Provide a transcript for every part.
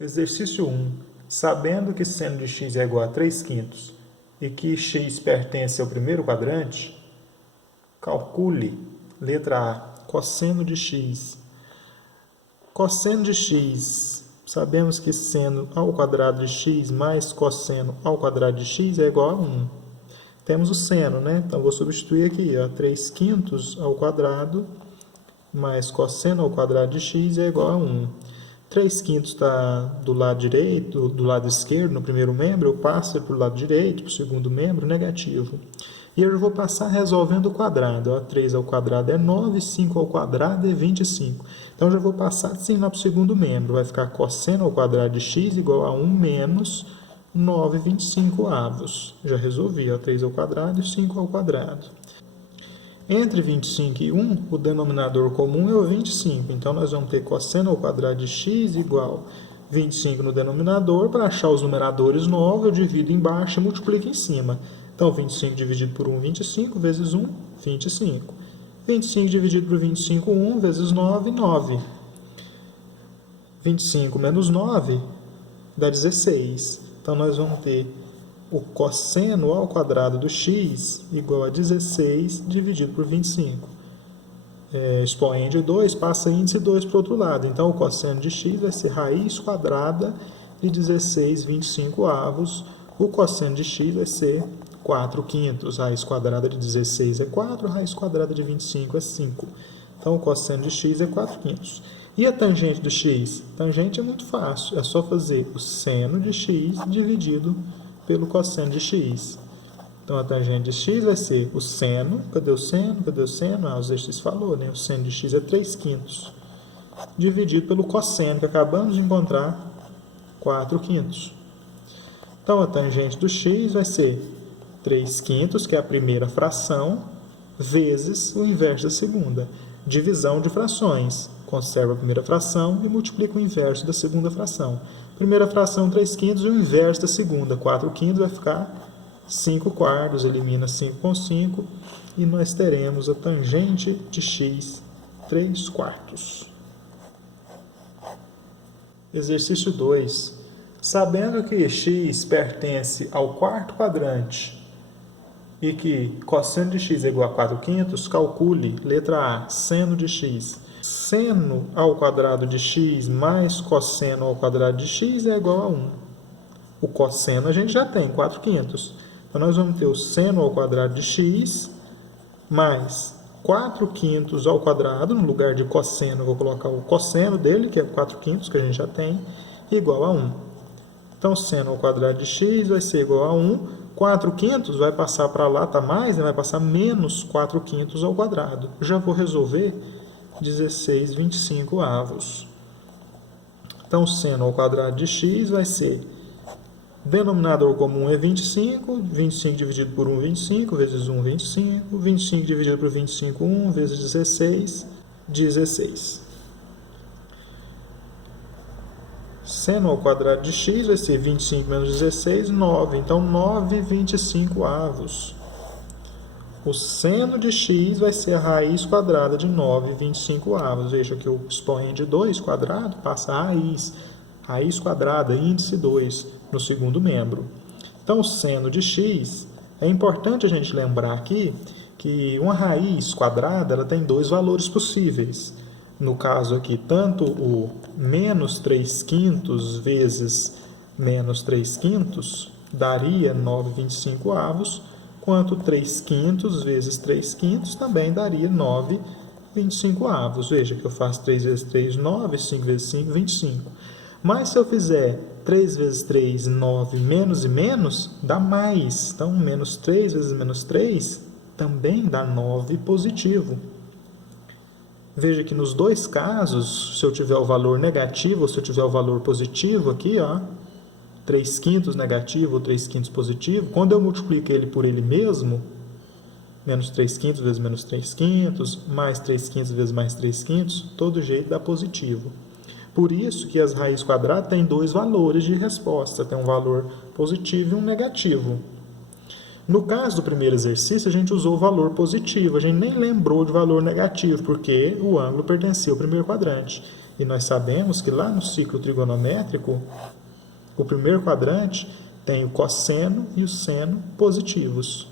Exercício 1. Sabendo que seno de x é igual a 3/5 e que x pertence ao primeiro quadrante, calcule, letra A, cosseno de x. Cosseno de x, sabemos que seno ao quadrado de x mais cosseno ao quadrado de x é igual a 1. Temos o seno, né? Então, vou substituir aqui, ó, 3/5 ao quadrado mais cosseno ao quadrado de x é igual a 1. 3/5 está do lado direito, do lado esquerdo, no primeiro membro, eu passo para o lado direito, para o segundo membro, negativo. E eu vou passar resolvendo o quadrado. Ó, 3 ao quadrado é 9, 5 ao quadrado é 25. Então, já vou passar assim lá para o segundo membro. Vai ficar cosseno ao quadrado de x igual a 1 menos 9/25. Já resolvi, ó, 3 ao quadrado e 5 ao quadrado. Entre 25 e 1, o denominador comum é o 25. Então, nós vamos ter cosseno ao quadrado de x igual a 25 no denominador. Para achar os numeradores novos, eu divido embaixo e multiplico em cima. Então, 25 dividido por 1, 25, vezes 1, 25. 25 dividido por 25, 1, vezes 9, 9. 25 menos 9 dá 16. Então, nós vamos ter o cosseno ao quadrado do x igual a 16 dividido por 25. Expoente 2, passa índice 2 para o outro lado. Então, o cosseno de x vai ser raiz quadrada de 16/25. O cosseno de x vai ser 4/5. Raiz quadrada de 16 é 4, raiz quadrada de 25 é 5. Então, o cosseno de x é 4/5. E a tangente do x? Tangente é muito fácil, é só fazer o seno de x dividido pelo cosseno de x. Então, a tangente de x vai ser o seno. Cadê o seno? Cadê o seno? Ah, o exercício falou, né? O seno de x é 3/5 dividido pelo cosseno, que acabamos de encontrar, 4/5. Então, a tangente do x vai ser 3/5, que é a primeira fração, vezes o inverso da segunda. Divisão de frações. Conserva a primeira fração e multiplica o inverso da segunda fração. Primeira fração, 3/5, e o inverso da segunda, 4/5, vai ficar 5/4, elimina 5 com 5, e nós teremos a tangente de x, 3/4. Exercício 2. Sabendo que x pertence ao quarto quadrante e que cosseno de x é igual a 4/5, calcule, letra A, seno de x. Seno ao quadrado de x mais cosseno ao quadrado de x é igual a 1. O cosseno a gente já tem, 4/5. Então, nós vamos ter o seno ao quadrado de x mais 4/5 ao quadrado. No lugar de cosseno, eu vou colocar o cosseno dele, que é 4/5, que a gente já tem, igual a 1. Então, seno ao quadrado de x vai ser igual a 1. 4/5 vai passar para lá, está mais, né? Vai passar menos 4/5 ao quadrado. Já vou resolver 16/25. Então, seno ao quadrado de x vai ser, denominador comum é 25, 25 dividido por 1, 25, vezes 1, 25, 25 dividido por 25, 1, vezes 16, 16. Seno ao quadrado de x vai ser 25 menos 16, 9. Então, 9/25. O seno de x vai ser a raiz quadrada de 9/25. Veja que o expoente 2 quadrado passa a raiz. Raiz quadrada, índice 2, no segundo membro. Então, o seno de x, é importante a gente lembrar aqui que uma raiz quadrada ela tem dois valores possíveis. No caso aqui, tanto o menos 3/5 vezes menos 3/5 daria 9/25, quanto 3/5 vezes 3/5 também daria 9/25. Veja que eu faço 3 vezes 3, 9, 5 vezes 5, 25. Mas se eu fizer 3 vezes 3, 9, menos e menos, dá mais. Então, menos 3 vezes menos 3 também dá 9 positivo. Veja que nos dois casos, se eu tiver o valor negativo ou se eu tiver o valor positivo aqui, ó, 3/5 negativo ou 3/5 positivo, quando eu multiplico ele por ele mesmo, menos 3/5 vezes menos 3/5, mais 3/5 vezes mais 3/5, todo jeito dá positivo. Por isso que as raízes quadradas têm dois valores de resposta, tem um valor positivo e um negativo. No caso do primeiro exercício, a gente usou o valor positivo, a gente nem lembrou de valor negativo, porque o ângulo pertencia ao primeiro quadrante. E nós sabemos que lá no ciclo trigonométrico, o primeiro quadrante tem o cosseno e o seno positivos.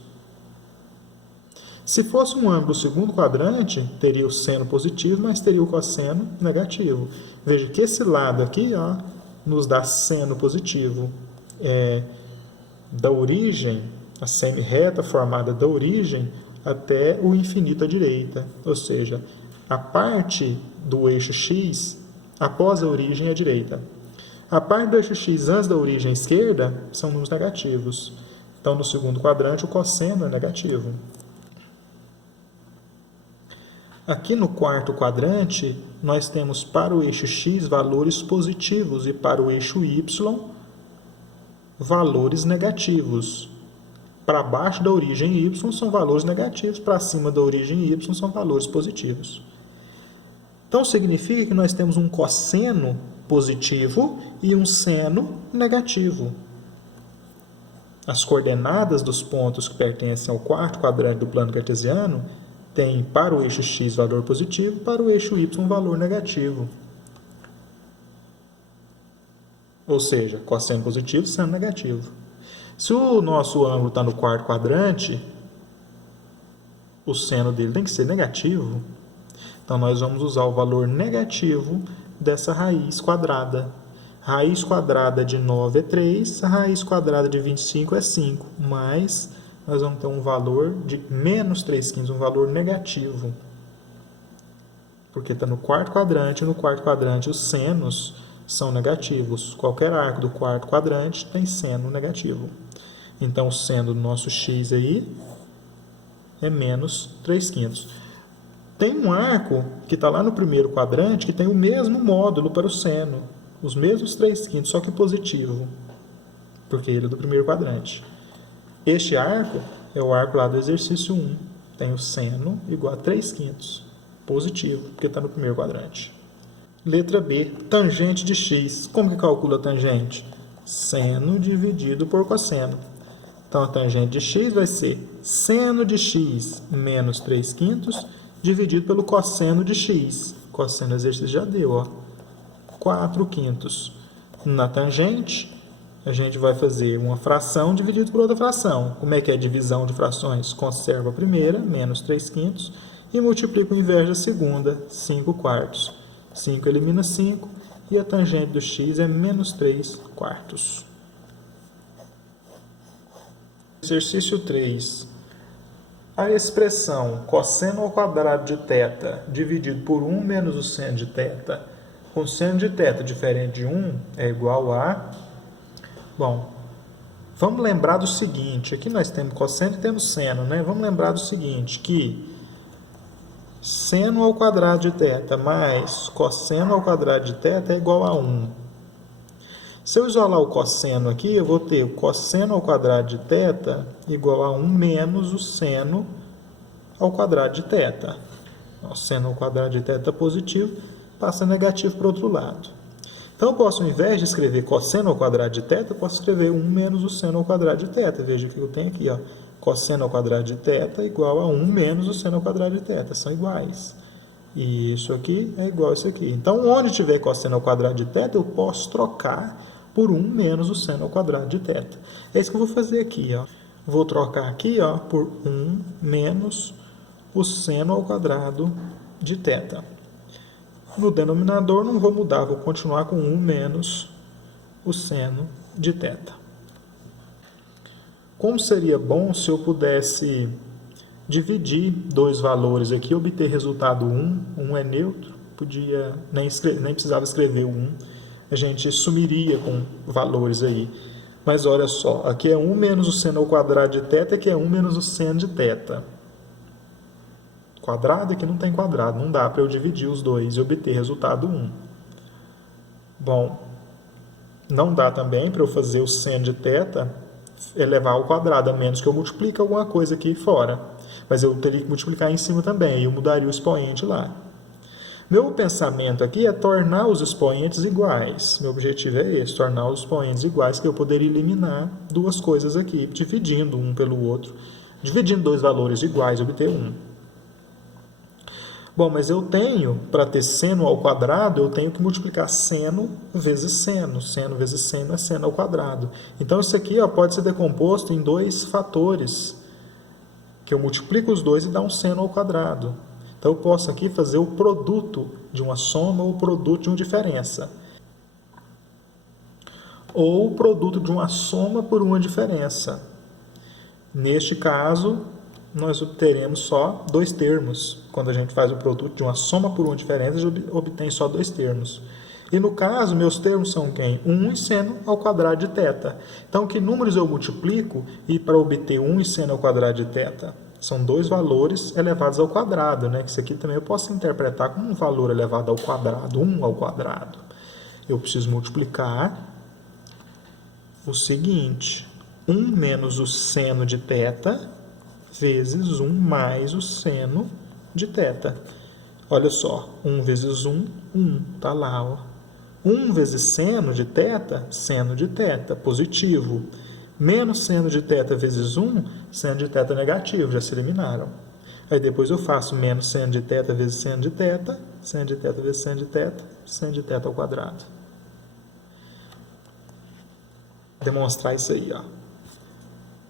Se fosse um ângulo segundo quadrante, teria o seno positivo, mas teria o cosseno negativo. Veja que esse lado aqui, ó, nos dá seno positivo. Da origem, a semi-reta formada da origem até o infinito à direita. Ou seja, a parte do eixo x após a origem à direita. A parte do eixo x antes da origem à esquerda são números negativos. Então, no segundo quadrante, o cosseno é negativo. Aqui no quarto quadrante, nós temos para o eixo x valores positivos e para o eixo y valores negativos. Para baixo da origem y são valores negativos, para cima da origem y são valores positivos. Então, significa que nós temos um cosseno positivo e um seno negativo. As coordenadas dos pontos que pertencem ao quarto quadrante do plano cartesiano têm para o eixo x valor positivo, para o eixo y valor negativo. Ou seja, cosseno positivo, seno negativo. Se o nosso ângulo está no quarto quadrante, o seno dele tem que ser negativo. Então, nós vamos usar o valor negativo dessa raiz quadrada. Raiz quadrada de 9 é 3, a raiz quadrada de 25 é 5, mas nós vamos ter um valor de menos 3/5, um valor negativo. Porque está no quarto quadrante, e no quarto quadrante os senos são negativos. Qualquer arco do quarto quadrante tem seno negativo. Então, o seno do nosso x aí é menos 3/5. Tem um arco que está lá no primeiro quadrante que tem o mesmo módulo para o seno, os mesmos 3/5, só que positivo, porque ele é do primeiro quadrante. Este arco é o arco lá do exercício 1. Tem o seno igual a 3/5, positivo, porque está no primeiro quadrante. Letra B, tangente de x. Como que calcula a tangente? Seno dividido por cosseno. Então, a tangente de x vai ser seno de x menos 3/5 dividido pelo cosseno de x. Cosseno do exercício já deu, ó, 4/5. Na tangente, a gente vai fazer uma fração dividido por outra fração. Como é que é a divisão de frações? Conserva a primeira, menos 3/5, e multiplica o inverso da segunda, 5/4. 5 elimina 5, e a tangente do x é menos 3/4. Exercício 3. A expressão cosseno ao quadrado de θ dividido por 1 menos o seno de θ, com seno de θ diferente de 1, é igual a... Bom, vamos lembrar do seguinte, aqui nós temos cosseno e temos seno, né? Vamos lembrar do seguinte, que seno ao quadrado de θ mais cosseno ao quadrado de θ é igual a 1. Se eu isolar o cosseno aqui, eu vou ter o cosseno ao quadrado de θ igual a 1 menos o seno ao quadrado de θ. O seno ao quadrado de θ positivo passa negativo para o outro lado. Então, eu posso, ao invés de escrever cosseno ao quadrado de θ, eu posso escrever 1 menos o seno ao quadrado de θ. Veja que eu tenho aqui, ó, cosseno ao quadrado de θ igual a 1 menos o seno ao quadrado de θ. São iguais. E isso aqui é igual a isso aqui. Então, onde tiver cosseno ao quadrado de θ, eu posso trocar por 1 menos o seno ao quadrado de θ. É isso que eu vou fazer aqui, ó. Vou trocar aqui, ó, por 1 menos o seno ao quadrado de θ. No denominador não vou mudar, vou continuar com 1 menos o seno de θ. Como seria bom se eu pudesse dividir dois valores aqui e obter resultado 1. 1 é neutro, podia nem precisava escrever o 1. A gente sumiria com valores aí. Mas olha só, aqui é 1 menos o seno ao quadrado de θ, aqui é 1 menos o seno de θ. Quadrado aqui não tem quadrado, não dá para eu dividir os dois e obter resultado 1. Bom, não dá também para eu fazer o seno de θ elevar ao quadrado, a menos que eu multiplique alguma coisa aqui fora. Mas eu teria que multiplicar em cima também, aí eu mudaria o expoente lá. Meu pensamento aqui é tornar os expoentes iguais. Meu objetivo é esse, tornar os expoentes iguais, que eu poderia eliminar duas coisas aqui, dividindo um pelo outro. Dividindo dois valores iguais, obter 1. Bom, mas eu tenho, para ter seno ao quadrado, eu tenho que multiplicar seno vezes seno. Seno vezes seno é seno ao quadrado. Então, isso aqui ó, pode ser decomposto em dois fatores, que eu multiplico os dois e dá um seno ao quadrado. Então, eu posso aqui fazer o produto de uma soma ou o produto de uma diferença. Ou o produto de uma soma por uma diferença. Neste caso, nós obteremos só dois termos. Quando a gente faz o produto de uma soma por uma diferença, a gente obtém só dois termos. E no caso, meus termos são quem? 1 e seno ao quadrado de θ. Então, que números eu multiplico e para obter 1 e seno ao quadrado de θ? São dois valores elevados ao quadrado, né? Isso aqui também eu posso interpretar como um valor elevado ao quadrado, 1 ao quadrado. Eu preciso multiplicar o seguinte, 1 menos o seno de θ vezes 1 mais o seno de θ. Olha só, 1 vezes 1, 1, está lá. Ó. 1 vezes seno de θ, positivo. Menos seno de θ vezes 1, seno de θ negativo, já se eliminaram. Aí depois eu faço menos seno de θ vezes seno de θ, seno de θ vezes seno de θ, seno de θ ao quadrado. Vou demonstrar isso aí, ó.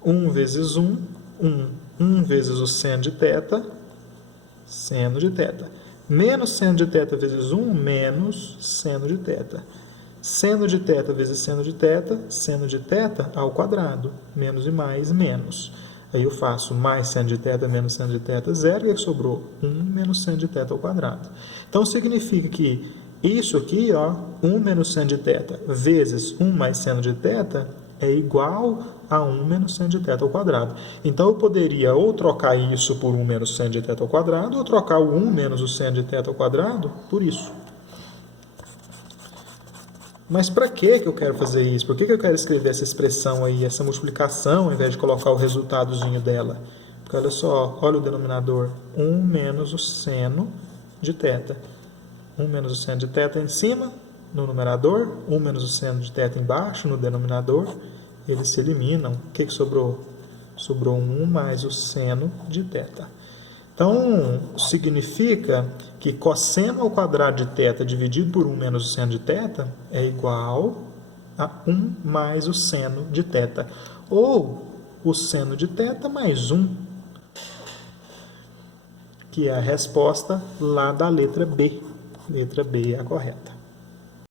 1 vezes 1, 1. 1 vezes o seno de θ, seno de θ. Menos seno de θ vezes 1, menos seno de θ. Seno de θ vezes seno de θ, seno de θ ao quadrado. Menos e mais, menos. Aí eu faço mais seno de θ menos seno de θ, zero. E aí sobrou 1 menos seno de θ ao quadrado. Então, significa que isso aqui, ó, 1 menos seno de θ vezes 1 mais seno de θ é igual a 1 menos seno de θ ao quadrado. Então, eu poderia ou trocar isso por 1 menos seno de θ ao quadrado, ou trocar o 1 menos o seno de θ ao quadrado por isso. Mas para que eu quero fazer isso? Por que eu quero escrever essa expressão aí, essa multiplicação, ao invés de colocar o resultadozinho dela? Porque olha só, olha o denominador, 1 menos o seno de θ. 1 menos o seno de θ em cima, no numerador, 1 menos o seno de θ embaixo, no denominador, eles se eliminam. O que sobrou? Sobrou 1 mais o seno de θ. Então, significa que cosseno ao quadrado de θ dividido por 1 menos o seno de θ é igual a 1 mais o seno de θ. Ou o seno de θ mais 1, que é a resposta lá da letra B. Letra B é a correta.